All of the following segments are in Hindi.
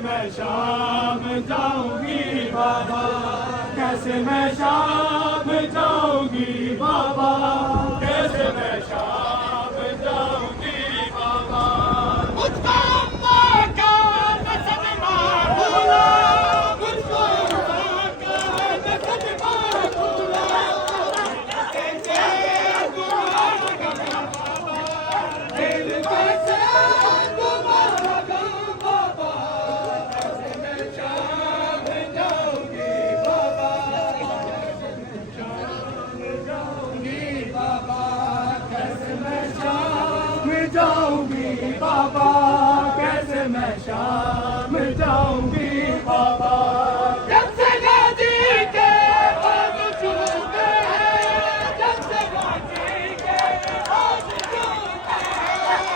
मैं शाम जाऊंगी बाबा, कैसे मैं शाम जाऊंगी बाबा, कैसे मैं शाम जाऊंगी बाबा। मुझको अम्मा का सदमा भूला, मुझको अम्मा का सदमा भूला, कैसे गुमारा बाबा, दिल कैसे गुमारा बाबा, कैसे मैं शाम जाऊंगी बाबा, कैसे मैं शाम जाऊंगी बाबा, कैसे मैं शाम जाऊंगी बाबा। जब से गाजी के बाग चूके हैं, जब से गाजी के बाग चूके हैं,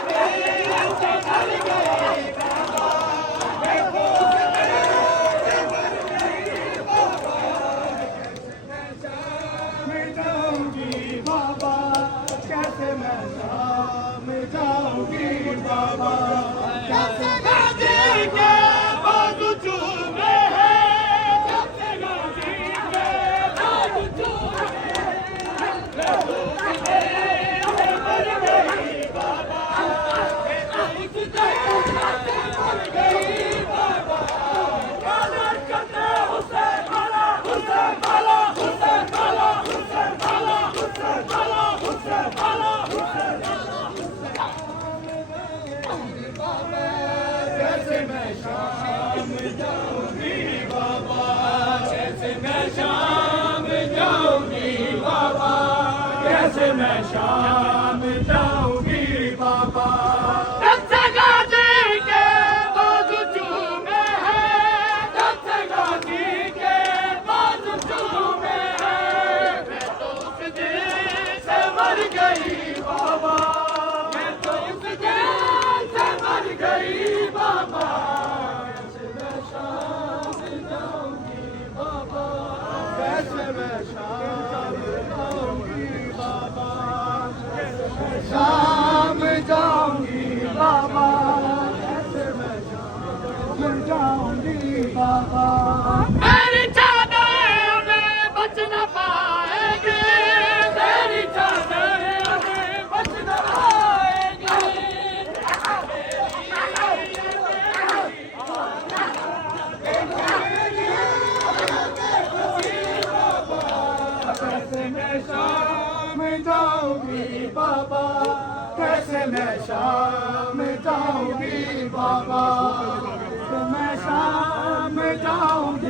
उसने से ढल गई बाबा, मैं उसने से मर गई बाबा, कैसे मैं शाम जाऊंगी बाबा, कैसे मैं शाम जाऊंगी बाबा। जब से गाजी के बाग चूके हैं, जब से गाजी के बाग चूके हैं, मैं उसने से मर गई बाबा, मैं उसने से मर गई बाबा। गाना करते हुसैन वाला, हुसैन वाला, हुसैन वाला, हुसैन वाला, हुसैन वाला, हुसैन वाला, हुसैन वाला। कैसे मैं शाम जाऊंगी बाबा, कैसे मैं शाम जाऊंगी बाबा, कैसे मैं शाम जाऊंगी बाबा। जब से गाजी के बाग चूमे हैं, जब से गाजी के बाग चूमे हैं, मैं तो उस दिन से मर गई बाबा, मैं तो उस दिन से मर गई बाबा, कैसे मैं शाम जाऊंगी बाबा, कैसे मैं शाम जाऊंगी बाबा, कैसे मैं शाम जाऊंगी बाबा, कैसे मैं शाम जाऊंगी बाबा। मेरी चादर में बच न पाएगी, मेरी चादर में बच न पाएगी, कैसे मैं शाम जाऊंगी बाबा, कैसे मैं शाम जाऊंगी बाबा, कैसे मैं शाम जाऊंगी